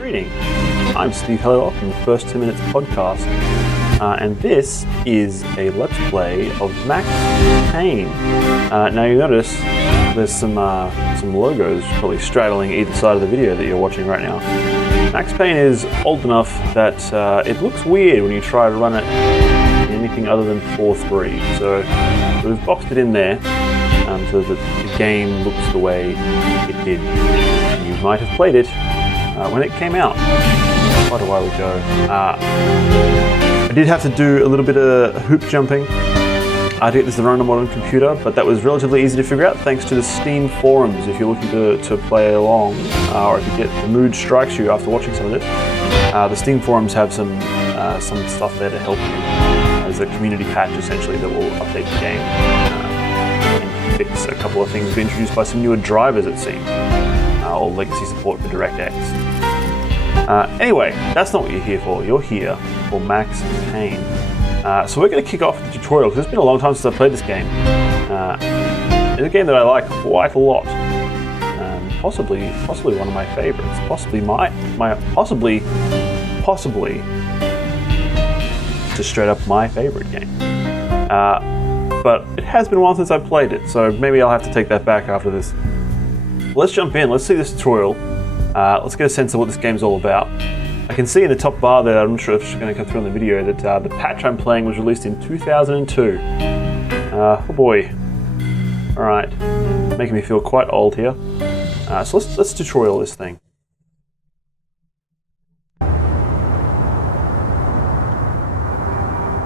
Greetings, I'm Steve Helliwell from the First 2 Minutes podcast, and this is a Let's Play of Max Payne. Now you notice there's some logos probably straddling either side of the video that you're watching right now. Max Payne is old enough that it looks weird when you try to run it in anything other than 4.3, so we've boxed it in there so that the game looks the way it did. You might have played it when it came out quite a while ago. I did have to do a little bit of hoop jumping to get this to run on a modern computer, but that was relatively easy to figure out thanks to the Steam forums if you're looking to play along, or if the mood strikes you after watching some of it. The Steam forums have some stuff there to help you. There's a community patch essentially that will update the game and fix a couple of things introduced by some newer drivers, it seems, or legacy support for DirectX. Anyway, that's not what you're here for. You're here for Max Payne. So we're going to kick off the tutorial because it's been a long time since I've played this game. It's a game that I like quite a lot. Possibly one of my favorites. Possibly just straight up my favorite game. But it has been a while since I've played it, so maybe I'll have to take that back after this. Let's jump in. Let's see this tutorial. Let's get a sense of what this game's all about. I can see in the top bar there, I'm not sure if it's going to come through on the video, that the patch I'm playing was released in 2002. Oh boy. Alright. Making me feel quite old here. So let's tutorial this thing.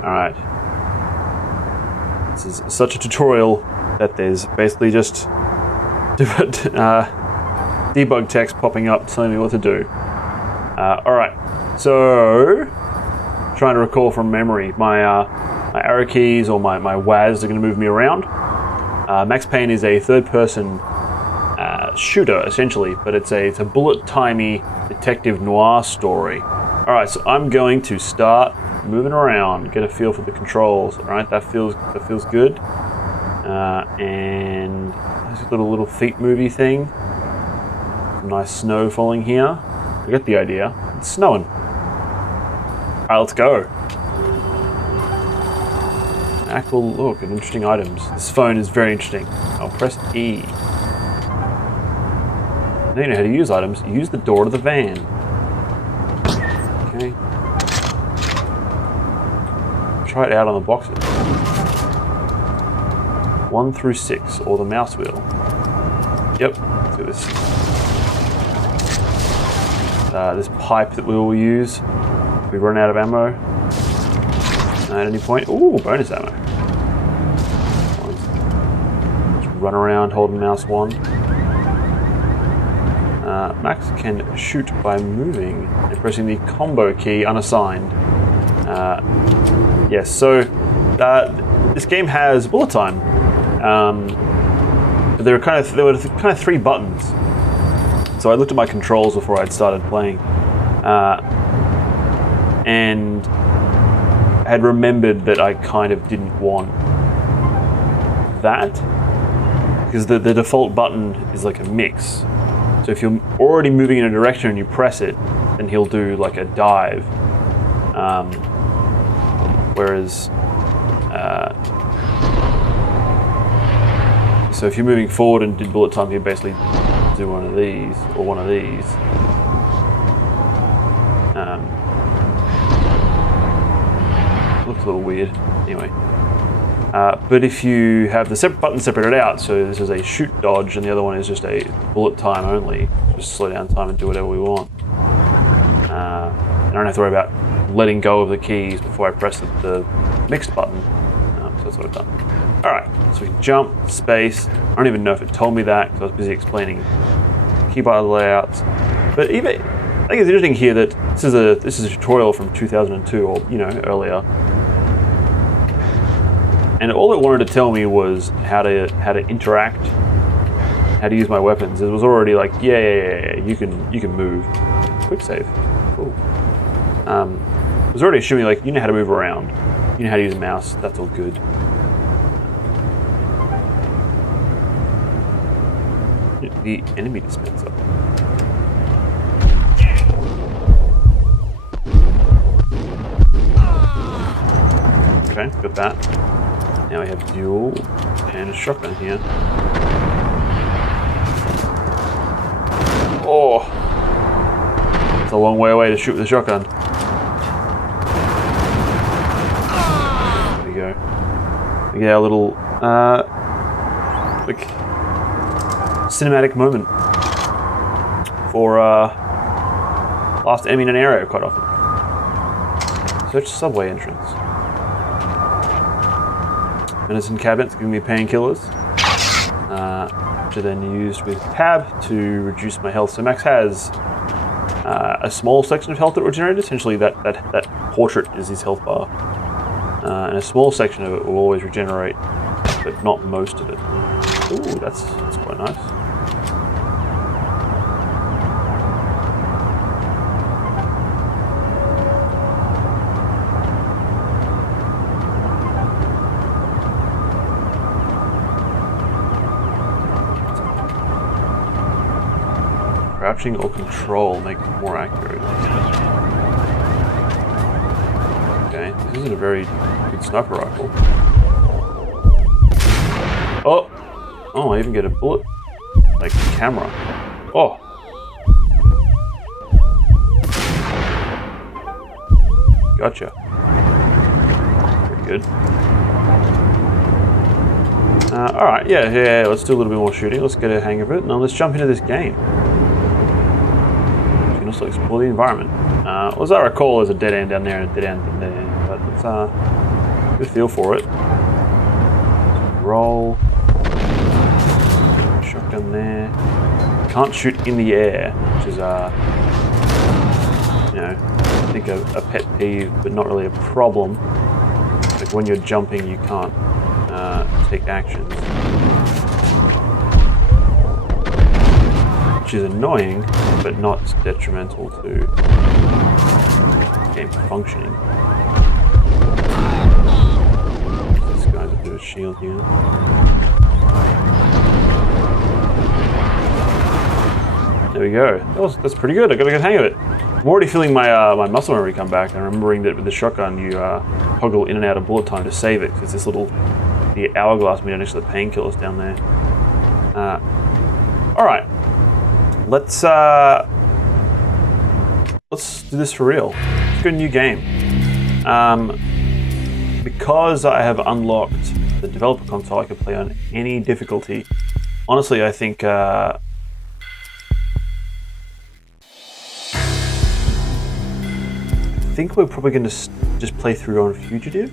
Alright. This is such a tutorial that there's basically just different debug text popping up telling me what to do. Alright, so trying to recall from memory, my arrow keys or my WASs are going to move me around. Max Payne is a third-person shooter essentially, but it's a bullet-timey detective noir story. Alright, so I'm going to start moving around, get a feel for the controls. Alright, that feels good. And there's a little feet movie thing. Some nice snow falling here. I get the idea. It's snowing. Alright, let's go. Cool look at interesting items. This phone is very interesting. I'll press E. Now you know how to use items. Use the door to the van. Okay. Try it out on the boxes. 1 through 6, or the mouse wheel. Yep, let's do this. This pipe that we will use if we run out of ammo at any point. Ooh, bonus ammo. Just run around holding mouse 1. Max can shoot by moving and pressing the combo key unassigned. Yes, so this game has bullet time. There were kind of 3 buttons. So I looked at my controls before I'd started playing, and had remembered that I kind of didn't want that, because the default button is like a mix. So if you're already moving in a direction and you press it, then he'll do like a dive. Whereas, so if you're moving forward and did bullet time, you basically do one of these or one of these. Looks a little weird. Anyway, but if you have the separate buttons separated out, so this is a shoot dodge and the other one is just a bullet time only, just slow down time and do whatever we want. I don't have to worry about letting go of the keys before I press the mixed button. So that's what I've done. Alright, so we can jump, space. I don't even know if it told me that because I was busy explaining keyboard layouts. But even, I think it's interesting here that this is a tutorial from 2002 or earlier. And all it wanted to tell me was how to interact, how to use my weapons. It was already like, yeah, you can move. Quick save. Cool. It was already assuming like you know how to move around, you know how to use a mouse. That's all good. The enemy dispenser. Okay, got that. Now we have dual and a shotgun here. Oh! It's a long way away to shoot with a shotgun. There we go. We get our little, quick cinematic moment for, last enemy in an area quite often. Search subway entrance. Medicine cabinets giving me painkillers, which are then used with tab to reduce my health. So Max has a small section of health that regenerated. Essentially, that portrait is his health bar, and a small section of it will always regenerate, but not most of it. Ooh, that's quite nice. Crouching or control make it more accurate. Okay, this isn't a very good sniper rifle. Oh! Oh, I even get a bullet. Like camera. Oh! Gotcha. Pretty good. Alright, yeah, let's do a little bit more shooting. Let's get a hang of it. Now let's jump into this game. Also explore the environment. As I recall, there's a dead end down there and a dead end there, but let's get a feel for it. Roll. Shotgun there. Can't shoot in the air, which is you know, I think a pet peeve, but not really a problem. Like when you're jumping, you can't take actions, which is annoying, but not detrimental to game functioning. This guy's a bit of a shield here. There we go. That's pretty good. I got a good hang of it. I'm already feeling my my muscle memory come back, and remembering that with the shotgun you toggle in and out of bullet time to save it, because this little the hourglass meter next to the painkillers down there. All right. Let's do this for real. Let's go new game. Because I have unlocked the developer console, I can play on any difficulty. Honestly, I think we're probably going to just play through on Fugitive.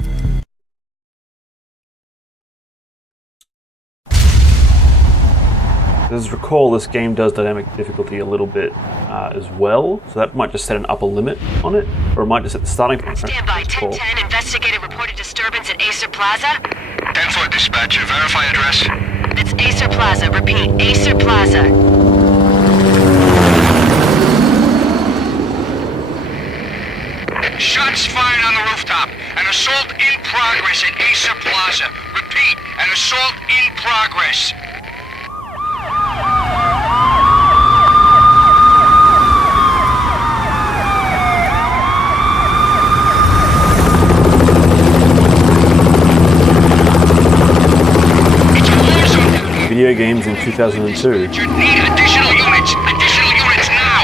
As recall, this game does dynamic difficulty a little bit as well, so that might just set an upper limit on it, or it might just set the starting point. Stand by. 1010, investigator reported disturbance at Acer Plaza. 10-4 dispatcher, verify address. It's Acer Plaza, repeat, Acer Plaza. Shots fired on the rooftop. An assault in progress at Acer Plaza. Repeat, an assault in progress. Video games in 2002. You need additional units. Additional units now.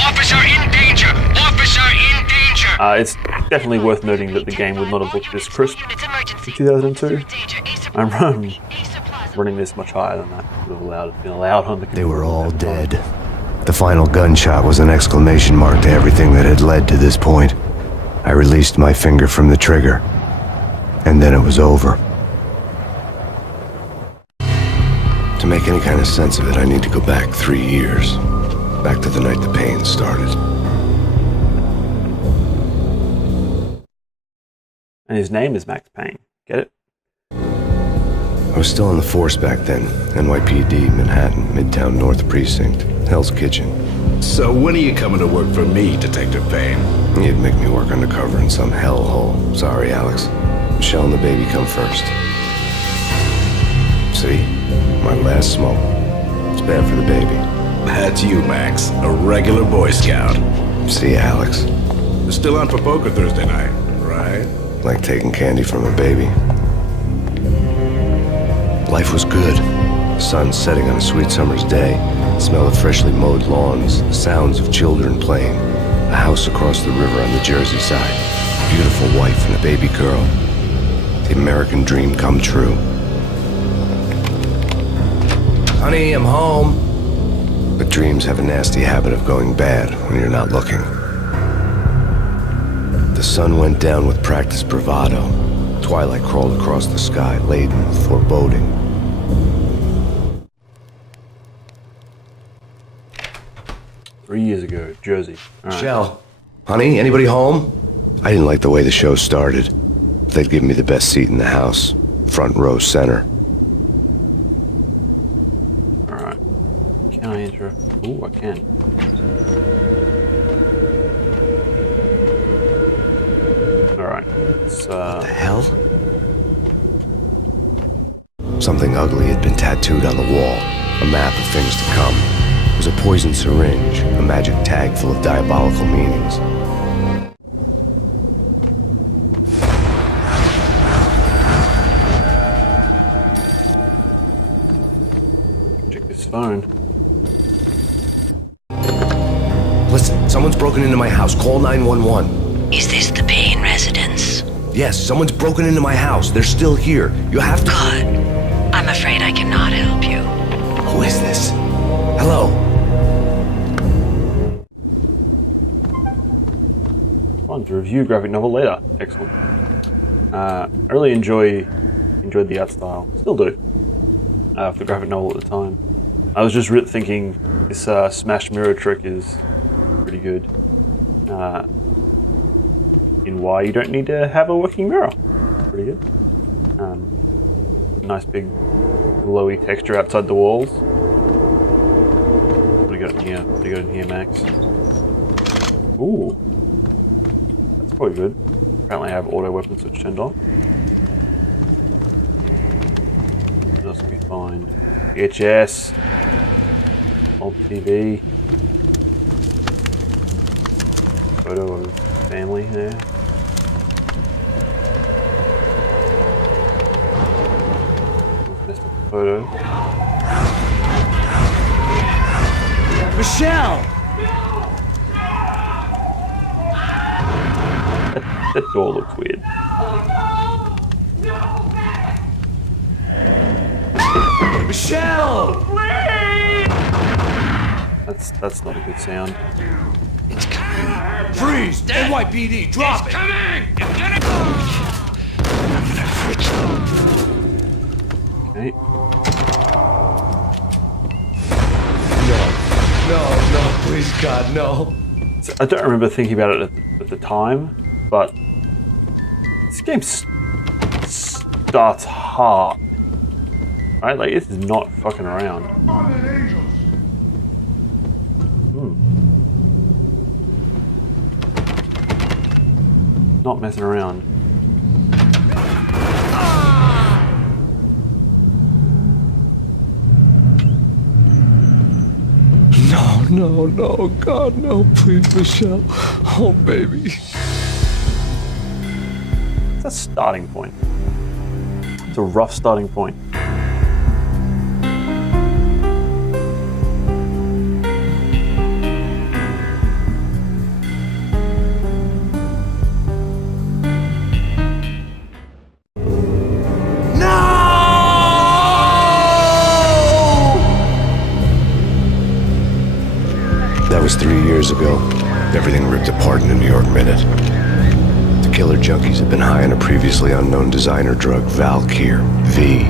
Officer in danger. Officer in danger. It's definitely worth noting that the game would not have looked this crisp in 2002. I'm running this much higher than that. Would have been allowed on the computer. They were all dead. The final gunshot was an exclamation mark to everything that had led to this point. I released my finger from the trigger, and then it was over. To make any kind of sense of it, I need to go back 3 years. Back to the night the Payne started. And his name is Max Payne. Get it? I was still on the force back then. NYPD, Manhattan, Midtown North Precinct, Hell's Kitchen. So when are you coming to work for me, Detective Payne? You'd make me work undercover in some hellhole. Sorry, Alex. Michelle and the baby come first. See? My last smoke. It's bad for the baby. That's you, Max. A regular Boy Scout. See, Alex. Still on for poker Thursday night, right? like taking candy from a baby. Life was good. The sun setting on a sweet summer's day, the smell of freshly mowed lawns, the sounds of children playing, a house across the river on the Jersey side, a beautiful wife and a baby girl. The American dream come true. Honey, I'm home. But dreams have a nasty habit of going bad when you're not looking. The sun went down with practiced bravado. Twilight crawled across the sky, laden with foreboding. Years ago, Jersey. All right. Michelle, honey, anybody home? I didn't like the way the show started. They'd give me the best seat in the house, front row center. All right. Can I enter? Ooh, I can. All right. It's, What the hell? Something ugly had been tattooed on the wall, a map of things to come. It was a poison syringe, a magic tag full of diabolical meanings. check this phone. Listen, someone's broken into my house. Call 911. Is this the Payne residence? Yes, someone's broken into my house. They're still here. You have to... Good. I'm afraid I cannot help you. Who is this? Hello? Fun to review graphic novel later. Excellent. I really enjoyed the art style. Still do. For the graphic novel at the time. I was just thinking this smash mirror trick is pretty good. In why you don't need to have a working mirror. Pretty good. Nice big glowy texture outside the walls. What do you got in here? What do you got in here, Max? Ooh. That's probably good. Apparently I have auto weapon switch turned on. What else can we find? VHS. Old TV. Photo of family there. Messed up the photo. Michelle! That door looks weird. Michelle! That's not a good sound. It's coming. Freeze! NYPD, drop It's it! coming. It's gonna Okay. No, please God, no. So I don't remember thinking about it at the time, but this game starts hard. Right? Like, this is not fucking around. Not messing around. No, God, no, please, Michelle. Oh, baby. It's a starting point. It's a rough starting point. That was 3 years ago. Everything ripped apart in a New York minute. The killer junkies had been high on a previously unknown designer drug, Valkyr, V.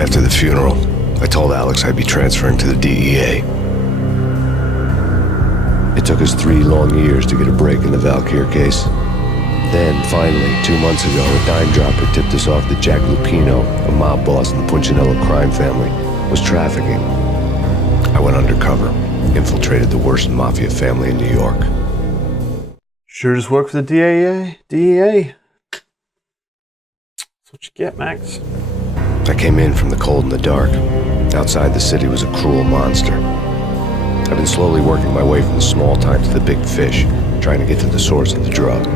After the funeral, I told Alex I'd be transferring to the DEA. It took us 3 long years to get a break in the Valkyr case. Then, finally, 2 months ago, a dime dropper tipped us off that Jack Lupino, a mob boss in the Punchinello crime family, was trafficking. I went undercover. Infiltrated the worst mafia family in New York. Sure just work for the DEA. That's what you get, Max. I came in from the cold and the dark. Outside the city was a cruel monster. I've been slowly working my way from the small time to the big fish, trying to get to the source of the drug.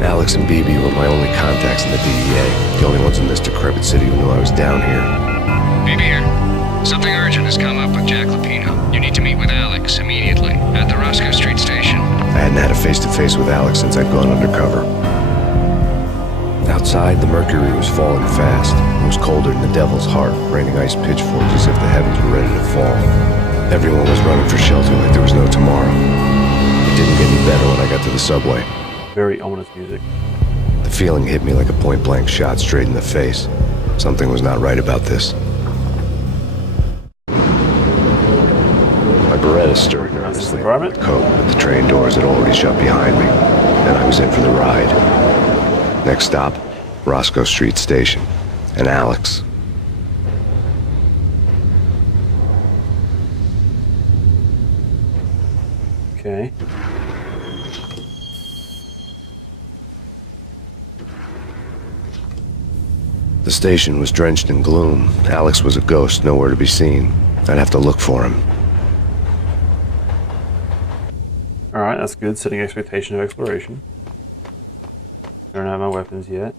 Alex and BB were my only contacts in the DEA, the only ones in this decrepit city who knew I was down here. BB here. Something urgent has come up with Jack Lupino. You need to meet with Alex immediately at the Roscoe Street station. I hadn't had a face-to-face with Alex since I'd gone undercover. Outside, the mercury was falling fast. It was colder than the devil's heart, raining ice pitchforks as if the heavens were ready to fall. Everyone was running for shelter like there was no tomorrow. It didn't get any better when I got to the subway. Very ominous music. The feeling hit me like a point-blank shot straight in the face. Something was not right about this. My Beretta stirred nervously in my coat, but the train doors had already shut behind me, and I was in for the ride. Next stop, Roscoe Street Station, and Alex. Okay. The station was drenched in gloom. Alex was a ghost, nowhere to be seen. I'd have to look for him. Alright, that's good. Setting expectation of exploration. I don't have my weapons yet.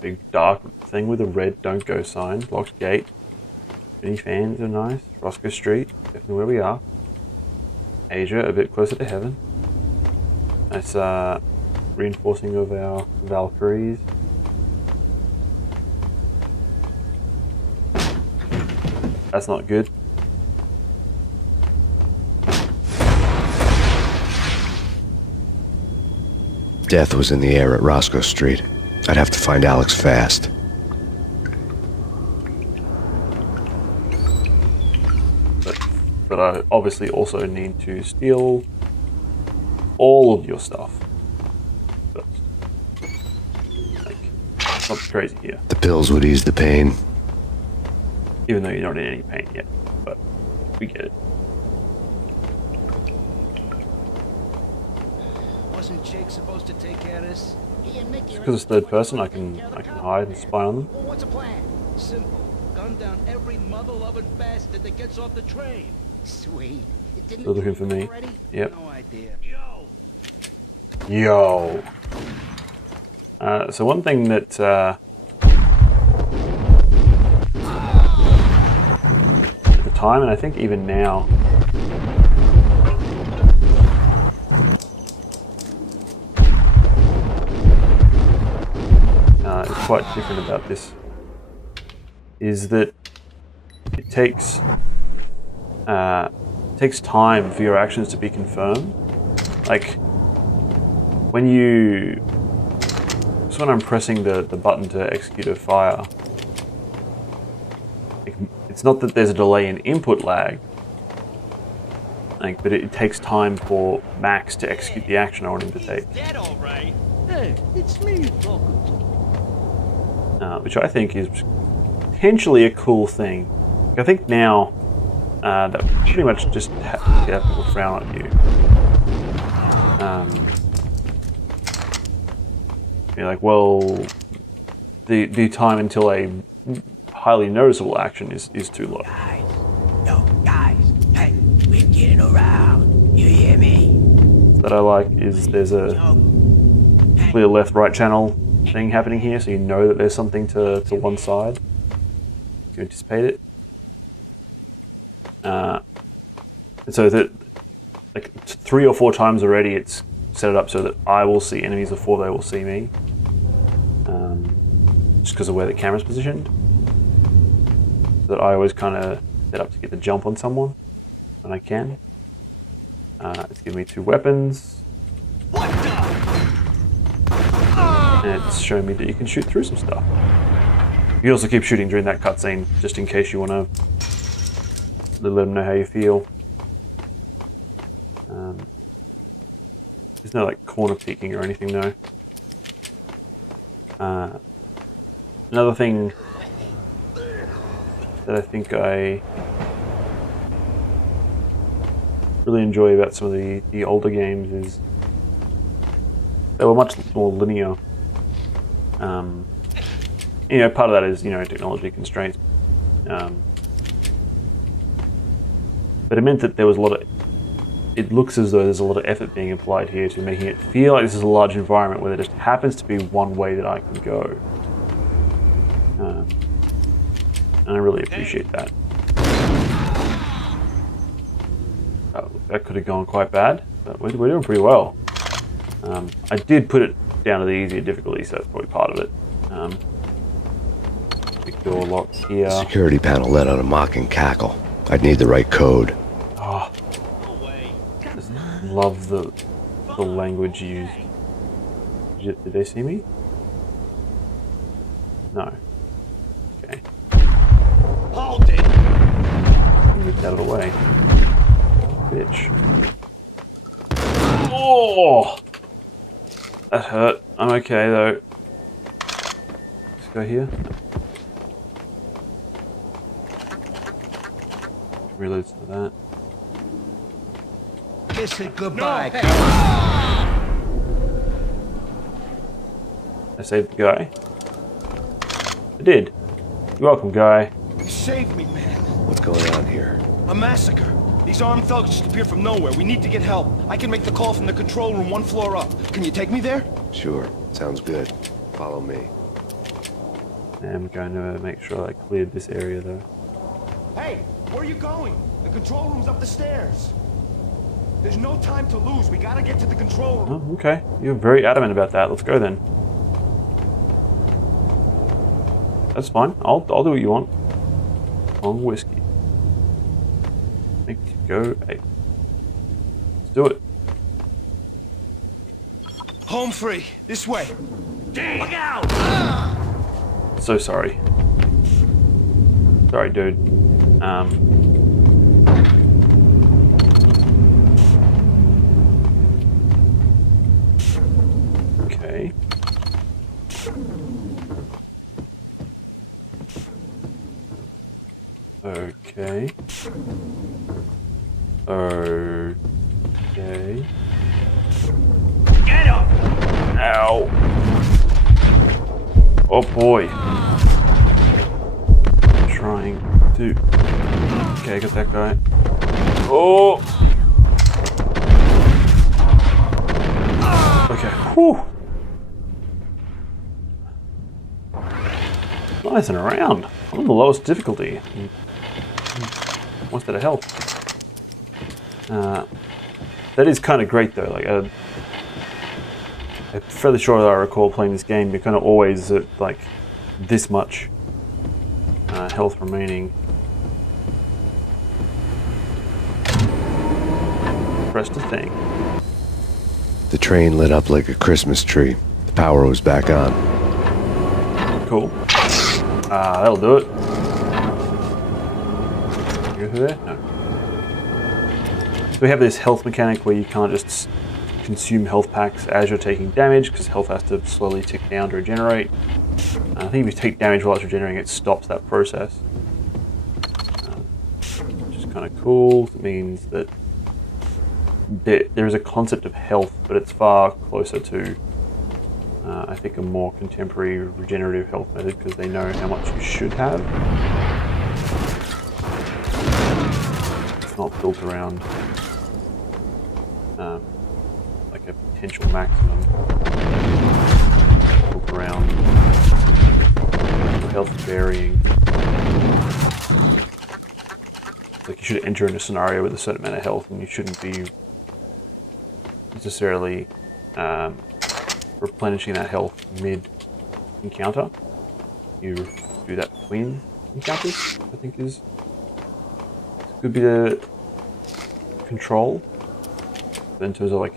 Big dark thing with a red don't go sign. Locked gate. Mini fans are nice. Roscoe Street, definitely where we are. Asia, a bit closer to heaven. Nice reinforcing of our Valkyries. That's not good. Death was in the air at Roscoe Street. I'd have to find Alex fast. But I obviously also need to steal all of your stuff first. Like, not crazy here. The pills would ease the pain. Even though you're not in any pain yet, but we get it. Wasn't Jake supposed to take care of this? Because it's third person, I can hide and spy on them. Well, what's the plan? Simple. Gun down every mother-loving bastard that gets off the train. Sweet. It didn't They're looking for me. already? Yep. No idea. Yo! Yo. So one thing that at the time, and I think even now, is quite different about this, is that it takes time for your actions to be confirmed. Like when I'm pressing the button to execute a fire, it's not that there's a delay in input lag, but it takes time for Max to execute the action I want him to take. Is that all right? Hey, it's me you're talking to. Which I think is potentially a cool thing. I think now that pretty much just have people frown at you. You're like, well, the time until a highly noticeable action is too low. Guys, hey, we're getting around. You hear me? That I like is there's a clear left-right channel thing happening here, so you know that there's something to one side. You anticipate it. And so that, like 3 or 4 times already, it's set it up so that I will see enemies before they will see me. Just because of where the camera's positioned. So that I always kind of set up to get the jump on someone when I can. It's giving me 2 weapons. And it's showing me that you can shoot through some stuff. You also keep shooting during that cutscene, just in case you want to let them know how you feel. There's no like corner peeking or anything though. Another thing that I think I really enjoy about some of the older games is they were much more linear. Part of that is technology constraints. but it meant that there was a lot of. It looks as though there's a lot of effort being applied here to making it feel like this is a large environment where there just happens to be one way that I can go. And I really appreciate that. Oh, that could have gone quite bad, but we're doing pretty well. I did put it down to the easier difficulty, so that's probably part of it. Big door lock here. The security panel let out a mocking cackle. I'd need the right code. Oh, love the language used. Did they see me? No. Okay. Hold it! Get that out of the way. Bitch. Oh! That hurt. I'm okay though. Let's go here. Reloads to that. Kiss it goodbye. I saved the guy. I did. You're welcome, guy. Save me, man. What's going on here? A massacre. These armed thugs just appear from nowhere. We need to get help. I can make the call from the control room 1 floor up. Can you take me there? Sure, sounds good. Follow me. I'm going to make sure I cleared this area though. Hey, where are you going? The control room's up the stairs. There's no time to lose. We gotta get to the control room. Oh, okay. You're very adamant about that. Let's go then. That's fine. I'll do what you want. Long whiskey. Make you go. Hey. Let's do it. Home free. This way. Look out! So sorry. Sorry, dude. Okay. Okay. Okay. Get up! Ow. Oh boy. Trying to. Okay, I got that guy. Oh! Okay. Whew. Nice and around. I'm on the lowest difficulty. What's that help? That is kind of great though. Like, I'm fairly sure that I recall playing this game. You're kind of always at like this much health remaining. Press the thing. The train lit up like a Christmas tree. The power was back on. Cool. That'll do it. You go through there? No. So we have this health mechanic where you can't just consume health packs as you're taking damage because health has to slowly tick down to regenerate. I think if you take damage while it's regenerating, it stops that process. Which is kind of cool. It means that there is a concept of health, but it's far closer to, I think, a more contemporary regenerative health method because they know how much you should have. It's not built around like a potential maximum. It's built around health varying. Like you should enter in a scenario with a certain amount of health, and you shouldn't be necessarily replenishing that health mid-encounter. You do that between encounters, I think is a good bit of control. But in terms of like,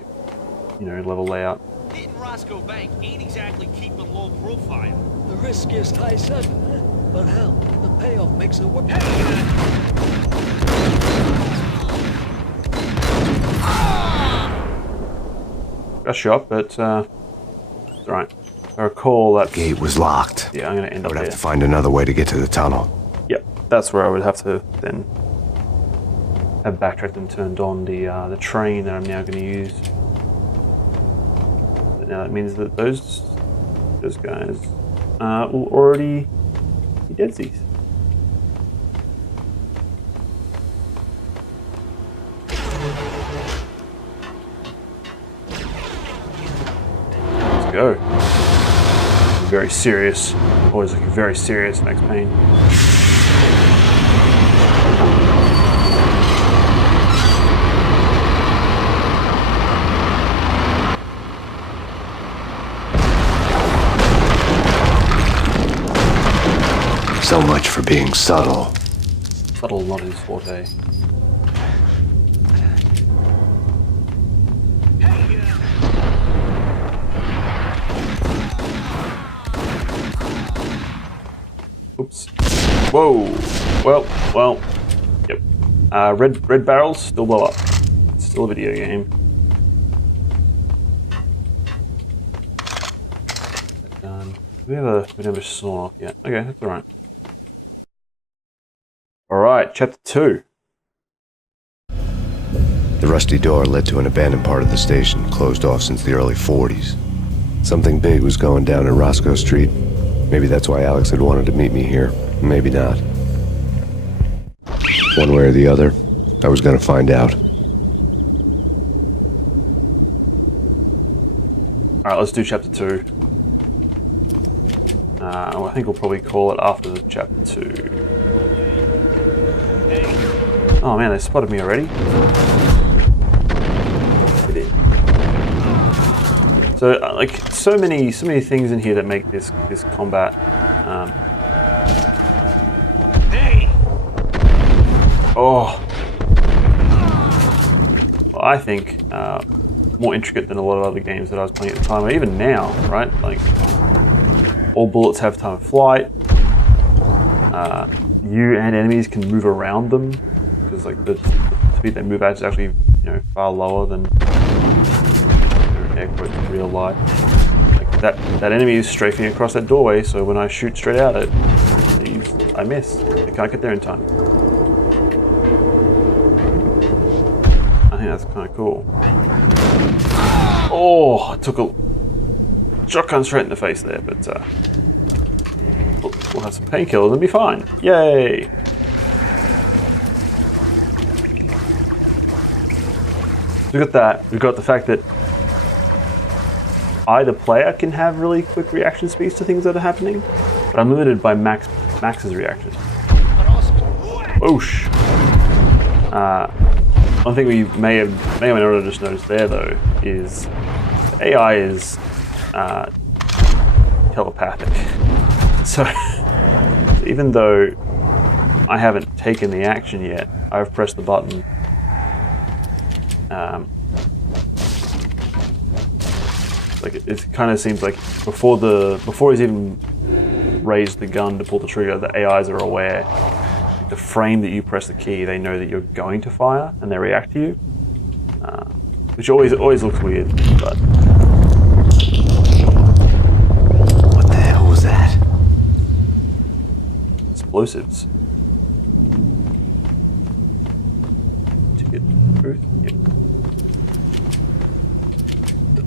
level layout. Hitting Roscoe Bank ain't exactly keeping low profile. The riskiest high 7, huh? But hell, the payoff makes it worth it. Got shot, but it's alright. I recall that Gate was locked. Yeah, I'm gonna end I up would there. have to find another way to get to the tunnel. Yep, that's where I would have to then have backtracked and turned on the train that I'm now going to use. But now that means that those guys will already be deadsies. go. Very serious. Always looking very serious, Max Payne. So much for being subtle. Subtle, not his forte. Oops. Whoa. Well. Yep. Red barrels still blow up. It's still a video game. We never sawn off yet. Okay, that's alright. Alright, chapter 2. The rusty door led to an abandoned part of the station, closed off since the early 40s. Something big was going down at Roscoe Street. Maybe that's why Alex had wanted to meet me here. Maybe not. One way or the other, I was going to find out. Alright, let's do chapter 2. I think we'll probably call it after the chapter 2. Oh man, they spotted me already. So like so many things in here that make this combat. Well, I think more intricate than a lot of other games that I was playing at the time, or even now, right? Like all bullets have time of flight. You and enemies can move around them because like the speed they move at is actually far lower than air quotes in real life. Like that enemy is strafing across that doorway, so when I shoot straight at it, I miss. I can't get there in time. I think that's kind of cool. Oh, I took a shotgun straight in the face there, but we'll have some painkillers and be fine. Yay! So we got that. We've got the fact that either player can have really quick reaction speeds to things that are happening, but I'm limited by Max's reaction. Whoosh! One thing we may or may not have just noticed there, though, is the AI is telepathic. So even though I haven't taken the action yet, I've pressed the button. Like it kind of seems like before he's even raised the gun to pull the trigger, the AIs are aware. The frame that you press the key, they know that you're going to fire, and they react to you, which always looks weird. But What the hell was that? explosives. Ticket booth. Yep.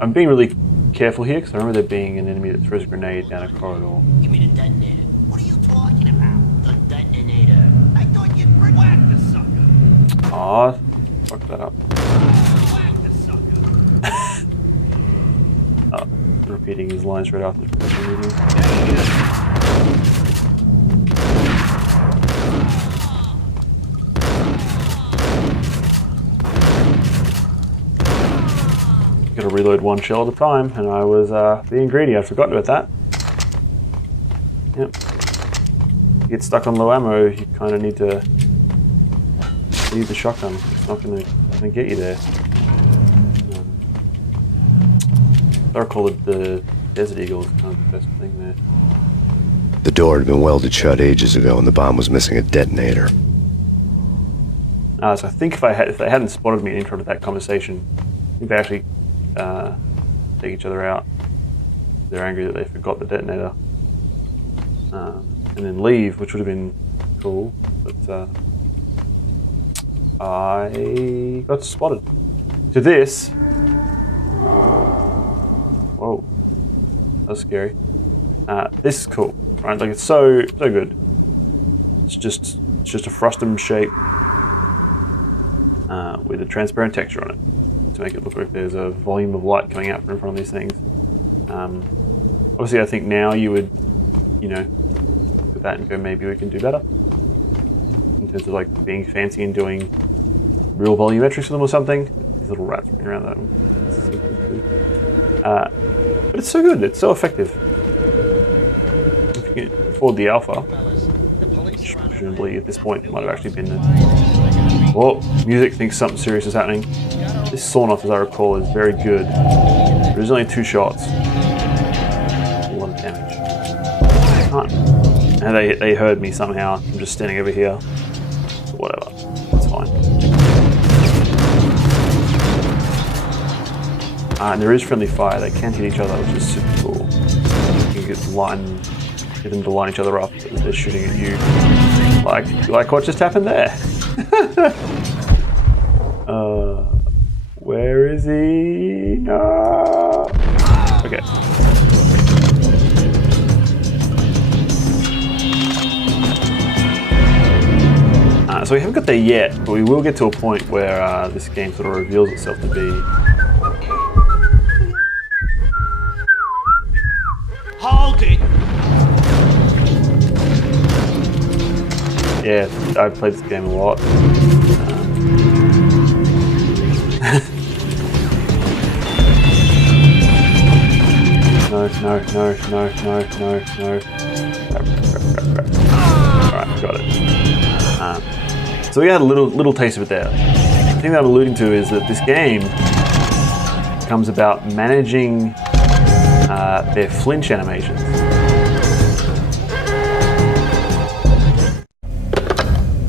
I'm being really careful here because I remember there being an enemy that throws a grenade down a corridor. Give me the detonator. What are you talking about? The detonator. I thought you'd whack the sucker. Aw, fuck that up. Whack the sucker. Repeating his lines right after the meeting. Gotta reload one shell at a time, and I was being greedy. I'd forgotten about that. Yep. You get stuck on low ammo, you kind of need to leave the shotgun. It's not gonna get you there. I recall the Desert Eagle is kind of the best thing there. The door had been welded shut ages ago, and the bomb was missing a detonator. So I think if they hadn't spotted me in intro to that conversation, I think they actually take each other out. They're angry that they forgot the detonator, and then leave, which would have been cool. But I got spotted. To this. Whoa, that's scary. This is cool, right? Like it's so good. It's just a frustum shape with a transparent texture on it to make it look like there's a volume of light coming out from in front of these things. Obviously, I think now you would, look at that and go, maybe we can do better in terms of like being fancy and doing real volumetrics with them or something. These little rats running around that. It's so good too. But it's so good. It's so effective. If you can afford the alpha, which presumably at this point might have actually been. Music thinks something serious is happening. This sawn-off, as I recall, is very good. There's only 2 shots. A lot of damage. And they heard me somehow. I'm just standing over here. Whatever. It's fine. And there is friendly fire. They can hit each other, which is super cool. You can get them to line each other up as they're shooting at you. Like what just happened there. Where is he? No. Okay. So we haven't got there yet, but we will get to a point where this game sort of reveals itself to be. Hold it! Yeah, I've played this game a lot. No. Crap. Alright, got it. So we had a little taste of it there. The thing that I'm alluding to is that this game comes about managing their flinch animations.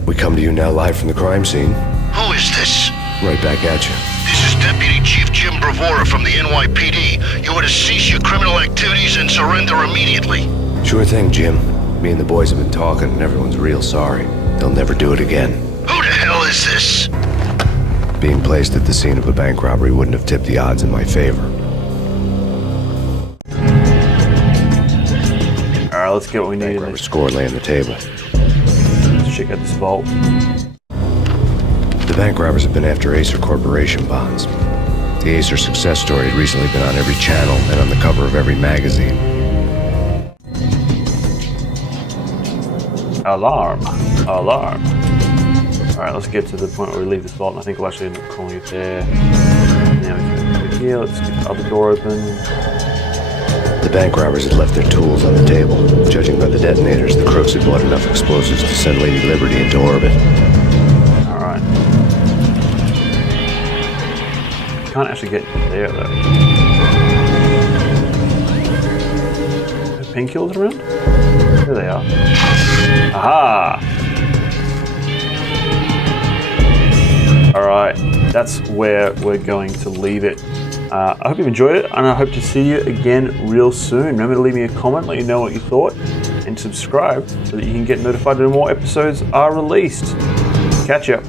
We come to you now live from the crime scene. Who is this? Right back at you. This is Deputy Chief Jim Bravura from the NYPD. You are to cease your criminal activities and surrender immediately. Sure thing, Jim. Me and the boys have been talking and everyone's real sorry. They'll never do it again. Who the hell is this? Being placed at the scene of a bank robbery wouldn't have tipped the odds in my favor. Alright, let's get what we need in this. Score lay on the table. Let's check out this vault. The bank robbers have been after Acer Corporation bonds. The Acer success story had recently been on every channel and on the cover of every magazine. Alarm. Alright, let's get to the point where we leave this vault, and I think we'll actually end up calling it there. Now we can go here, let's get the other door open. The bank robbers had left their tools on the table. Judging by the detonators, the crooks had bought enough explosives to send Lady Liberty into orbit. Alright. Can't actually get there though. Are painkillers around? There they are. Aha! Alright, that's where we're going to leave it. I hope you've enjoyed it, and I hope to see you again real soon. Remember to leave me a comment, let me know what you thought, and subscribe so that you can get notified when more episodes are released. Catch ya.